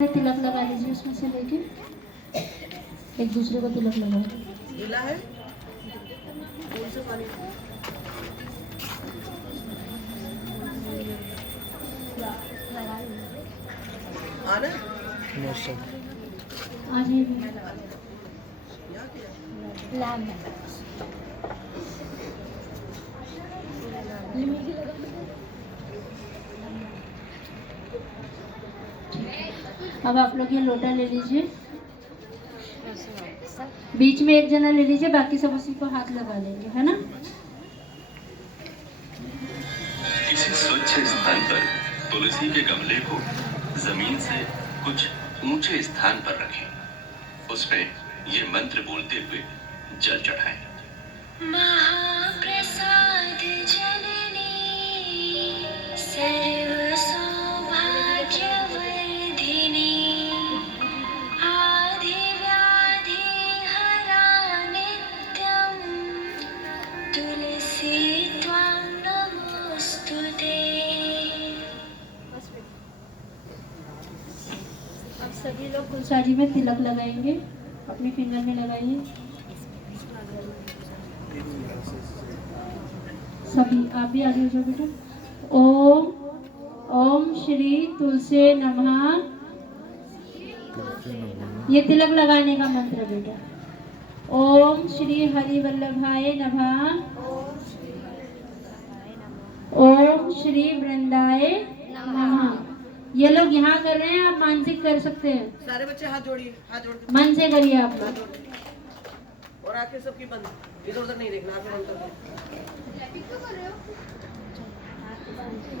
तिलक लगा लीजिए उसमें से लेके एक दूसरे को तिलक लगाओ। गीला है कौन से पानी आना मौसम आज ये भी लैब में अब आप लोग ये लोटा ले लीजिए, बीच में एक जना ले लीजिए, बाकी सब उसी को हाथ लगा लेंगे, है ना। किसी स्वच्छ स्थान पर तुलसी के गमले को जमीन से कुछ ऊंचे स्थान पर रखें। उसमें ये मंत्र बोलते हुए जल चढ़ाएं। महाप्रसाद जननी सर्व सौभाग्यवर्धिनी आदि व्याधि हरा नित्यं तुलसी त्वां नमोस्तुते। अब सभी लोग तुलसाजी में तिलक लगाएंगे, अपने फिंगर में लगाइए सभी। आप भी आगे हो जाओ बेटा। ओम ओम श्री तुलसी नमः। ये तिलक लगाने का मंत्र बेटा। ओम श्री हरि वल्लभाय नमः। ओम श्री वृंदाय नमः। ये लोग यहाँ कर रहे हैं, आप मानसिक कर सकते हैं। सारे बच्चे हाथ जोड़िए, हाथ जोड़ के मन से करिए आप लोग। और आंखें सबकी बंद, इधर उधर नहीं देखना, आंखें बंद कर दो।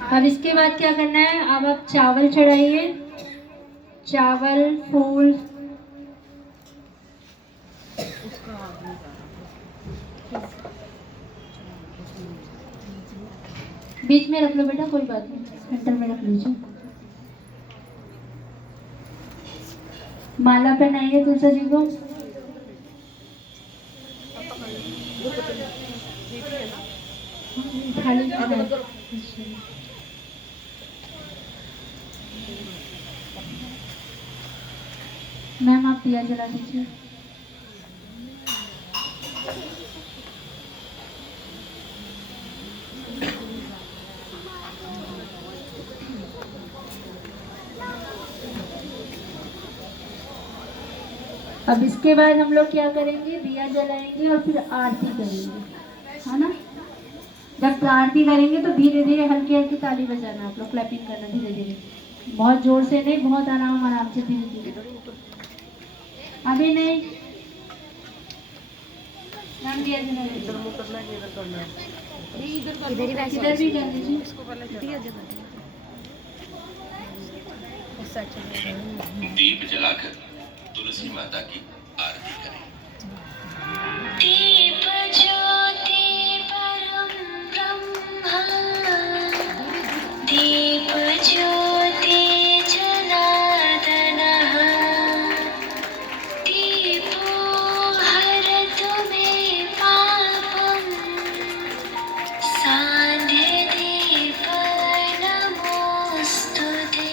अब इसके बाद क्या करना है, अब आप चावल चढ़ाइए, चावल फूल। बीच में रख लो बेटा, कोई बात नहीं, सेंटर में रख लीजिए। माला पहनाइए तुलसी जी को। थाली मैम आप दिया जला दीजिए। अब इसके बाद हम लोग क्या करेंगे, दिया जलाएंगे और फिर आरती करेंगे, है ना। जब आरती करेंगे तो धीरे धीरे हल्की हल्की ताली बजाना, आप लोग क्लैपिंग करना धीरे धीरे, बहुत जोर से नहीं, बहुत आराम आराम से, धीरे धीरे। अभी नहीं नाम दिया जला इधर मुंह करना है, इधर करना है। इधर भी कर लीजिए। इसको पहले दिया जला दीप जलाकर तुलसी माता की आरती करें। दीप ज्योति परम ब्रह्म दीप ज्योति जनार्दनः दीपो हरतु मे पापं सान्ध्यदीप नमोस्तुते।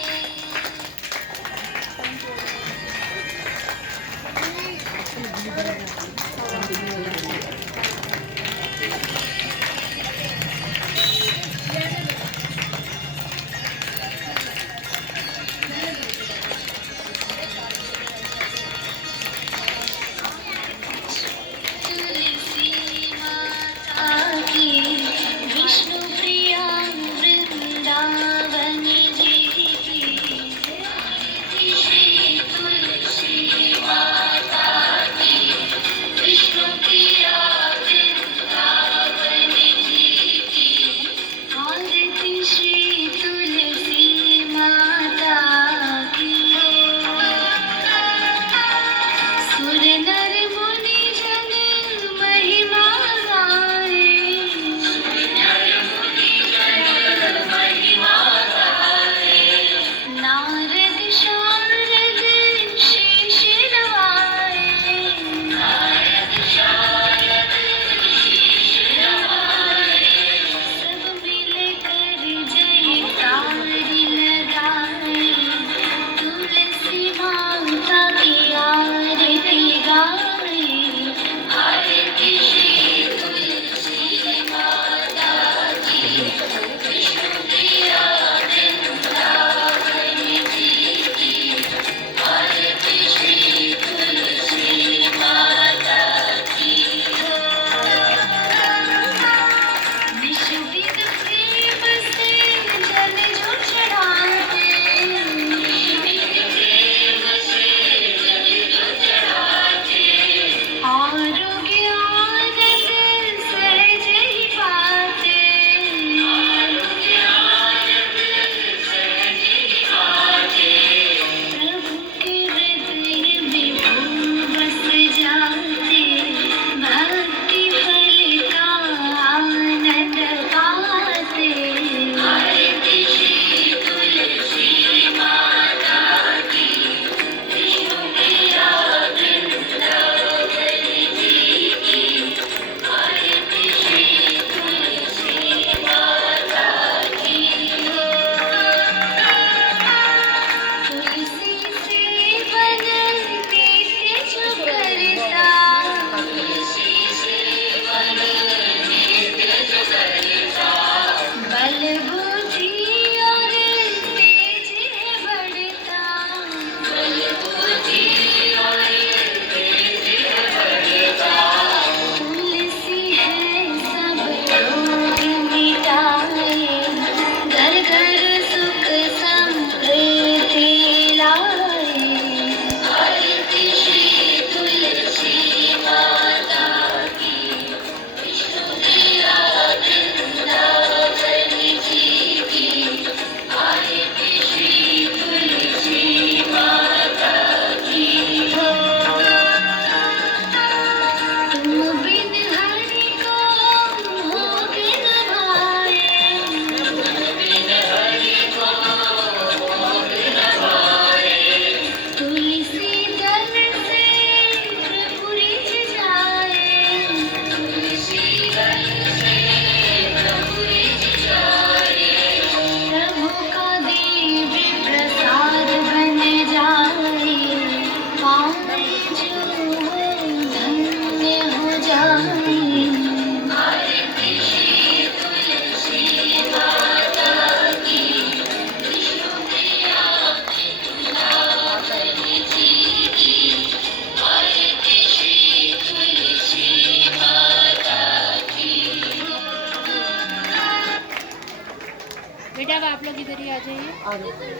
जाइए,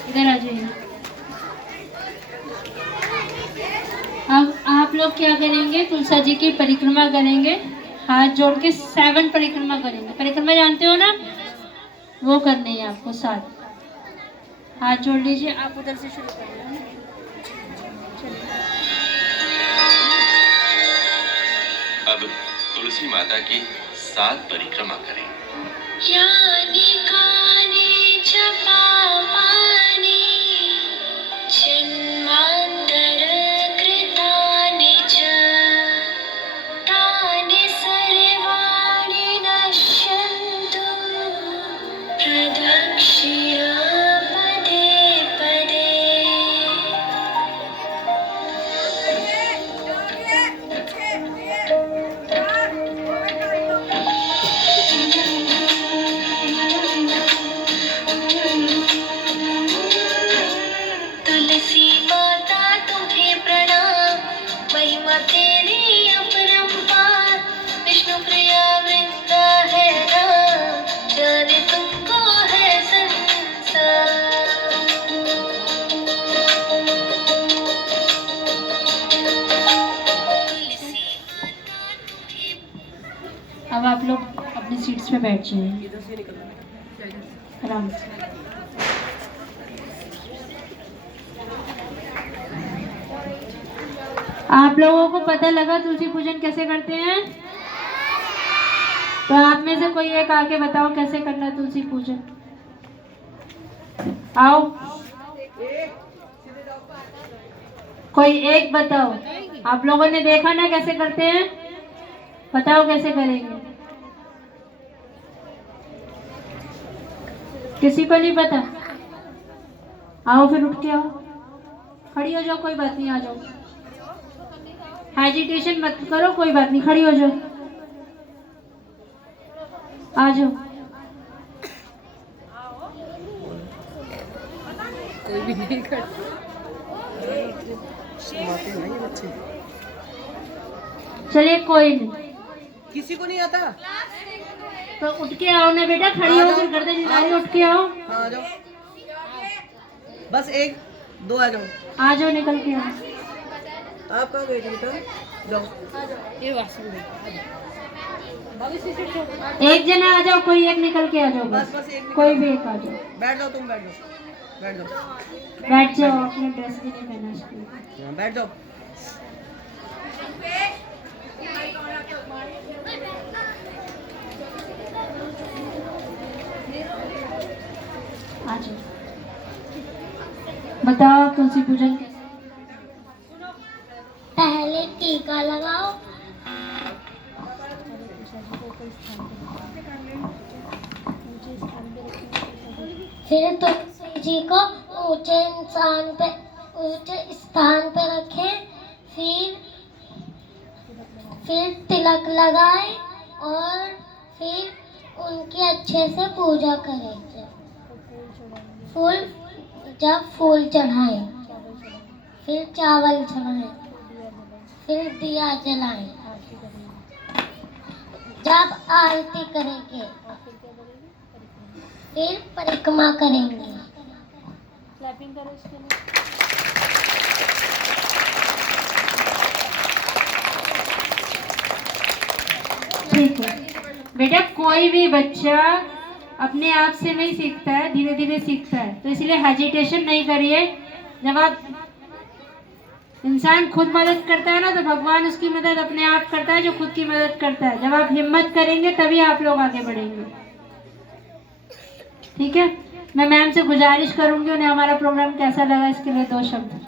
इधर आ जाइए। अब आप लोग क्या करेंगे, तुलसा जी की परिक्रमा करेंगे, हाथ जोड़ के 7 परिक्रमा करेंगे। परिक्रमा जानते हो ना, वो करनी है आपको 7। हाथ जोड़ लीजिए, आप उधर से शुरू कर रहे हैं। अब तुलसी माता की 7 परिक्रमा करें। यानि कानि च पापानि जन्मान्तर कृतानि च तानि सर्वाणि नश्यन्तु प्रदक्षिणा पदे पदे। तुलसी माता तुम्हें प्रणाम, महिमा तेरी अपरंपार। विष्णु प्रिया वृंदा है नाम, जाने तुमको है संसार। अब आप लोग अपनी सीट्स पे बैठ जाइए इधर से निकलना है। आराम से। आप लोगों को पता लगा तुलसी पूजन कैसे करते हैं? तो आप में से कोई एक आके बताओ कैसे करना है तुलसी पूजन। आओ, कोई एक बताओ। आप लोगों ने देखा ना कैसे करते हैं, बताओ कैसे करेंगे। किसी को नहीं पता? आओ फिर, उठ के आओ, खड़ी हो जाओ, कोई बात नहीं, आ जाओ। हेजिटेशन मत करो, कोई बात नहीं, खड़ी हो जाओ, आ जाओ। कोई भी नहीं करता, शर्माते हैं ना ये बच्चे। चलिए कोई नहीं, किसी को नहीं आता। तो उठ के आओ ना बेटा, खड़ी हो, फिर गर्दन हिलाओ, उठ के आओ। हाँ आ जाओ, बस 1 2 आ जाओ। आ जाओ, निकल के आओ। आप कहाँ गए थे बेटा? जाओ। एक जना आ जाओ, कोई एक निकल के आ जाओ, बस बस बस एक कोई भी एक आ जाओ। बैठ जाओ, तुम बैठ जाओ, बैठ जाओ, बैठ जाओ, अपने ड्रेस भी नहीं पहना इसकी। हाँ, बैठ जाओ। आ जाओ, बताओ तुलसी पूजन कैसे? पहले टीका लगाओ, फिर तुलसी जी को ऊंचे स्थान पे रखें, फिर तिलक लगाएं और फिर उनकी अच्छे से पूजा करें। जब फूल चढ़ाएं, फिर चावल चढ़ाएं, फिर दिया जलाएं। जब आरती करेंगे, फिर परिक्रमा करेंगे। क्लैपिंग करो इसके लिए। ठीक है बेटा, कोई भी बच्चा अपने आप से नहीं सीखता है, धीरे धीरे सीखता है, तो इसलिए हेजिटेशन नहीं करिए। जब आप इंसान खुद मदद करता है ना, तो भगवान उसकी मदद अपने आप करता है, जो खुद की मदद करता है। जब आप हिम्मत करेंगे तभी आप लोग आगे बढ़ेंगे, ठीक है। मैं मैम से गुजारिश करूंगी, उन्हें हमारा प्रोग्राम कैसा लगा इसके लिए 2 शब्द।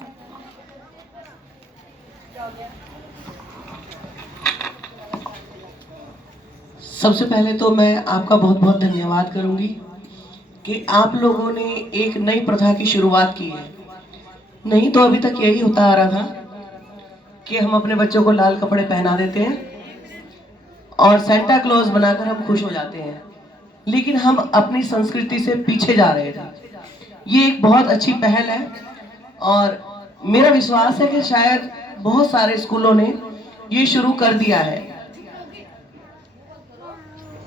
सबसे पहले तो मैं आपका बहुत बहुत धन्यवाद करूंगी कि आप लोगों ने एक नई प्रथा की शुरुआत की है। नहीं तो अभी तक यही होता आ रहा था कि हम अपने बच्चों को लाल कपड़े पहना देते हैं और सेंटा क्लॉज बनाकर हम खुश हो जाते हैं, लेकिन हम अपनी संस्कृति से पीछे जा रहे थे। ये एक बहुत अच्छी पहल है और मेरा विश्वास है कि शायद बहुत सारे स्कूलों ने ये शुरू कर दिया है।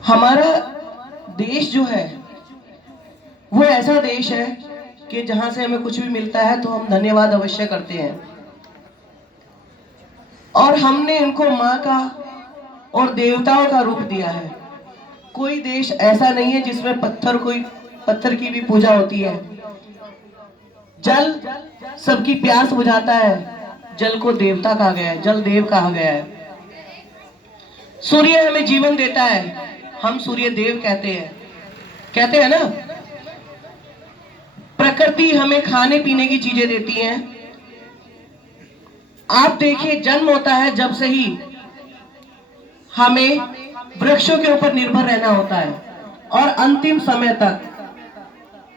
हमारा देश जो है वो ऐसा देश है कि जहां से हमें कुछ भी मिलता है तो हम धन्यवाद अवश्य करते हैं। और हमने इनको माँ का और देवताओं का रूप दिया है। कोई देश ऐसा नहीं है जिसमें पत्थर की भी पूजा होती है। जल सबकी प्यास बुझाता है, जल को देवता कहा गया है, जल देव कहा गया है। सूर्य हमें जीवन देता है, हम सूर्य देव कहते हैं ना। प्रकृति हमें खाने पीने की चीजें देती है। आप देखिए, जन्म होता है जब से ही हमें वृक्षों के ऊपर निर्भर रहना होता है और अंतिम समय तक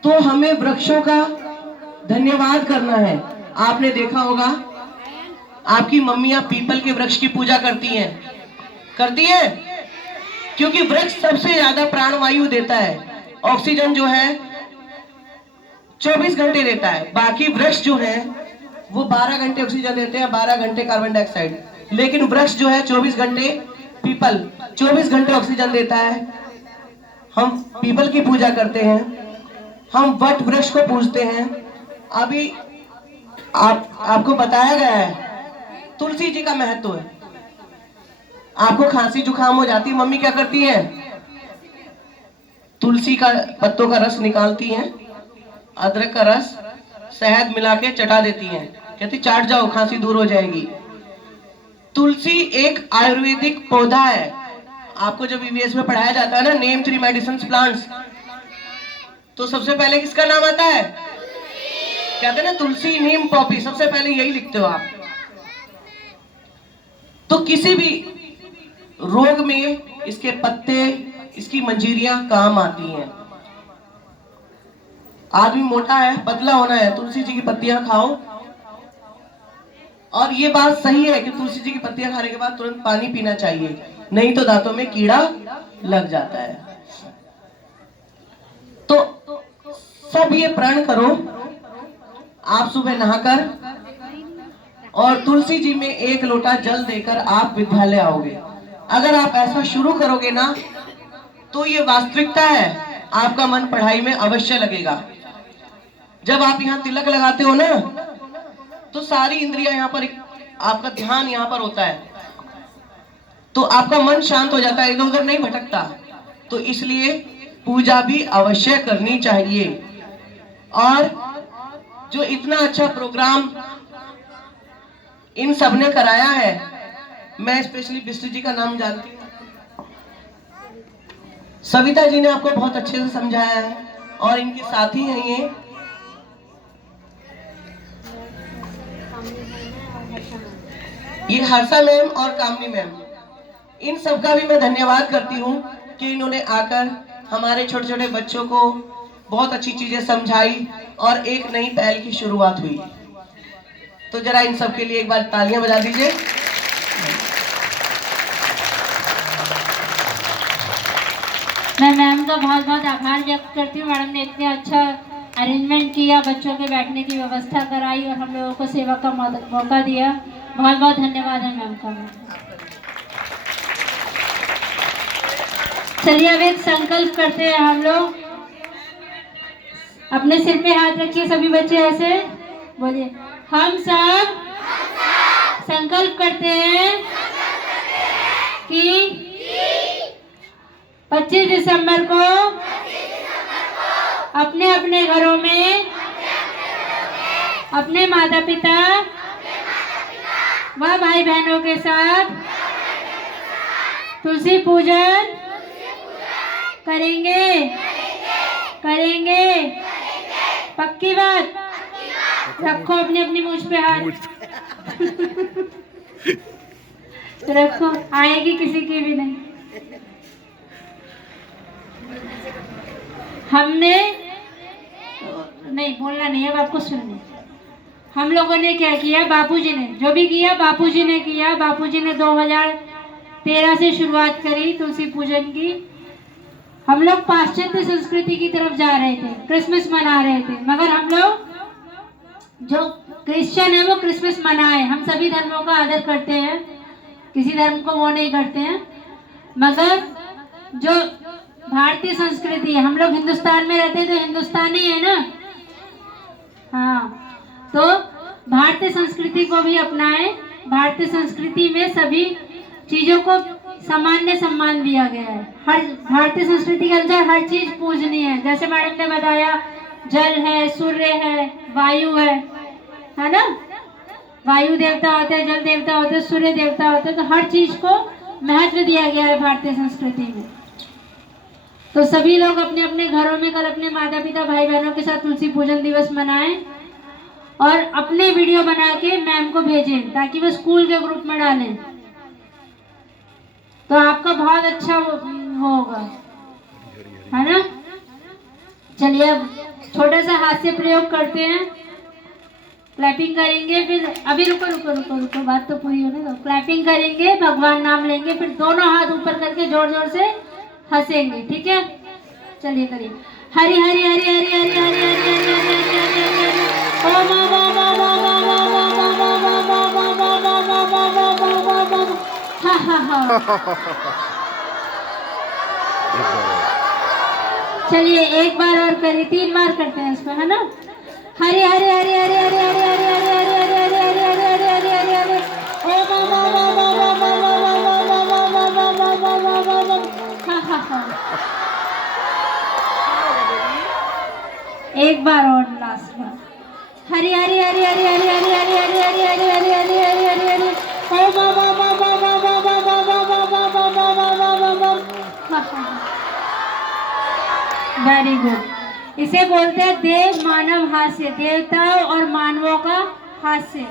तो हमें वृक्षों का धन्यवाद करना है। आपने देखा होगा आपकी मम्मियां पीपल के वृक्ष की पूजा करती हैं क्योंकि वृक्ष सबसे ज्यादा प्राणवायु देता है। ऑक्सीजन जो है 24 घंटे देता है, बाकी वृक्ष जो है वो 12 घंटे ऑक्सीजन देते हैं, 12 घंटे कार्बन डाइऑक्साइड। लेकिन वृक्ष जो है 24 घंटे, पीपल 24 घंटे ऑक्सीजन देता है। हम पीपल की पूजा करते हैं, हम वट वृक्ष को पूजते हैं। अभी आपको बताया गया है तुलसी जी का महत्व है। आपको खांसी जुकाम हो जाती, मम्मी क्या करती है? तुलसी का पत्तों का रस निकालती हैं, अदरक का रस शहद मिला के चटा देती हैं, कहती चाट जाओ खांसी दूर हो जाएगी। तुलसी एक आयुर्वेदिक पौधा है। आपको जब ईवीएस में पढ़ाया जाता है ना, नेम 3 मेडिसिन प्लांट्स, तो सबसे पहले किसका नाम आता है? कहते हैं ना तुलसी, नीम, पॉपी, सबसे पहले यही लिखते हो आप। तो किसी भी रोग में इसके पत्ते, इसकी मंजीरियां काम आती हैं। आदमी मोटा है, पतला होना है, तुलसी जी की पत्तियां खाओ। और ये बात सही है कि तुलसी जी की पत्तियां खाने के बाद तुरंत पानी पीना चाहिए, नहीं तो दांतों में कीड़ा लग जाता है। तो सब ये प्रण करो, आप सुबह नहाकर और तुलसी जी में 1 लोटा जल देकर आप विद्यालय आओगे। अगर आप ऐसा शुरू करोगे ना तो ये वास्तविकता है, आपका मन पढ़ाई में अवश्य लगेगा। जब आप यहाँ तिलक लगाते हो ना तो सारी इंद्रियां यहाँ पर, आपका ध्यान यहाँ पर होता है, तो आपका मन शांत हो जाता है, इधर उधर नहीं भटकता। तो इसलिए पूजा भी अवश्य करनी चाहिए। और जो इतना अच्छा प्रोग्राम इन सब ने कराया है, मैं स्पेशली बिष्टू जी का नाम जानती हूँ, सविता जी ने आपको बहुत अच्छे से समझाया है, और इनके साथी हैं ये हर्षा मैम और कामनी मैम। इन सबका भी मैं धन्यवाद करती हूँ कि इन्होंने आकर हमारे छोटे छोटे बच्चों को बहुत अच्छी चीजें समझाई और एक नई पहल की शुरुआत हुई। तो जरा इन सब के लिए एक बार तालियां बजा दीजिए। मैं मैम का बहुत बहुत आभार व्यक्त करती हूँ। मैडम ने इतने अच्छा अरेंजमेंट किया, बच्चों के बैठने की व्यवस्था कराई और हम लोगों को सेवा का मौका दिया। बहुत बहुत धन्यवाद है मैम का। चलिए अब एक संकल्प करते हैं हम लोग। अपने सिर पे हाथ रखिए सभी बच्चे, ऐसे बोलिए, हम सब संकल्प करते हैं कि 25 दिसंबर को अपने अपने घरों में अपने माता पिता व भाई बहनों के साथ तुलसी पूजन करेंगे। पक्की बात? रखो अपनी अपनी मूंछ पे हाथ रखो, आएगी किसी की भी नहीं। हमने नहीं बोलना नहीं है, अब आपको सुनना। हम लोगों ने क्या किया, बापूजी ने जो भी किया बापूजी ने किया। बापूजी ने 2013 से शुरुआत करी तुलसी पूजन की। हम लोग पाश्चात्य संस्कृति की तरफ जा रहे थे, क्रिसमस मना रहे थे, मगर हम लोग जो क्रिश्चियन है वो क्रिसमस मनाए। हम सभी धर्मों का आदर करते हैं, किसी धर्म को वो नहीं करते हैं, मगर जो भारतीय संस्कृति है। हम लोग हिंदुस्तान में रहते हैं तो हिंदुस्तानी है ना। हाँ, तो भारतीय संस्कृति को भी अपनाएं। भारतीय संस्कृति में सभी चीजों को सामान्य सम्मान दिया गया है। हर भारतीय संस्कृति के अनुसार हर चीज पूजनीय है। जैसे मैडम ने बताया, जल है, सूर्य है, वायु है ना। वायु देवता होते हैं, जल देवता होते हैं, सूर्य देवता होते हैं, तो हर चीज को महत्व दिया गया है भारतीय संस्कृति में। तो सभी लोग अपने अपने घरों में कल अपने माता पिता भाई बहनों के साथ तुलसी पूजन दिवस मनाएं और अपने वीडियो बना के मैम को भेजें ताकि वो स्कूल के ग्रुप में डालें, तो आपका बहुत अच्छा होगा, है ना। चलिए अब छोटा सा हास्य प्रयोग करते हैं। क्लैपिंग करेंगे, फिर अभी रुको रुको रुको रुको, बात तो पूरी होने दो। क्लैपिंग करेंगे, भगवान नाम लेंगे, फिर दोनों हाथ ऊपर करके जोर जोर से हंसेंगे, ठीक है। चलिए करिए। हरि हरि हरि हरि हरि हरि हरि हरि हरि हरि हरि हरि ओम ओम ओम ओम ओम ओम ओम ओम ओम ओम ओम ओम ओम ओम ओम ओम ओम। हा हा हा। चलिए एक बार और करिए, 3 बार करते हैं इसमें, है ना। हरि हरि हरि हरि हरि हरि हरि हरि हरि हरि हरि हरि हरि हरि हरि हरि ओम ओम ओम ओम ओम ओम ओम ओम ओम ओम ओम ओम ओम ओम ओम ओम। हा हा हा। एक बार और, लास्ट बार। हरि हरि हरि हरि हरि हरि हरि हरि हरि हरि हरि हरि हरि हरि हरि ओम ओम ओम ओम ओम ओम ओम ओम ओम ओम ओम ओम ओम ओम ओम ओम। हा हा। Very good. इसे बोलते हैं देव मानव हास्य, देवताओं और मानवों का हास्य।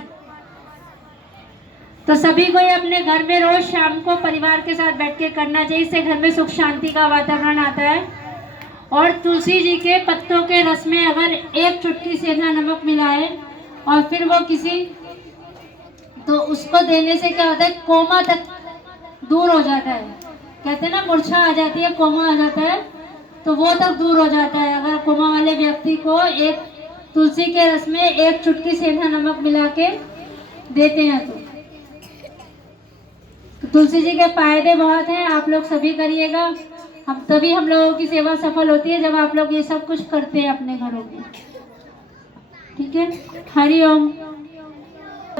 तो सभी को ये अपने घर में रोज शाम को परिवार के साथ बैठ के करना चाहिए। इससे घर में सुख शांति का वातावरण आता है। और तुलसी जी के पत्तों के रस में अगर एक चुटकी सेंधा नमक मिलाए और फिर वो किसी, तो उसको देने से क्या होता है, कोमा तक दूर हो जाता है। कहते हैं ना मूर्छा आ जाती है, कोमा आ जाता है, तो वो तक दूर हो जाता है अगर कोमा वाले व्यक्ति को एक तुलसी के रस में एक चुटकी सेंधा नमक मिला के देते हैं। तो तुलसी जी के फायदे बहुत हैं, आप लोग सभी करिएगा। तभी हम लोगों की सेवा सफल होती है जब आप लोग ये सब कुछ करते हैं अपने घरों में, ठीक है। हरि ओम।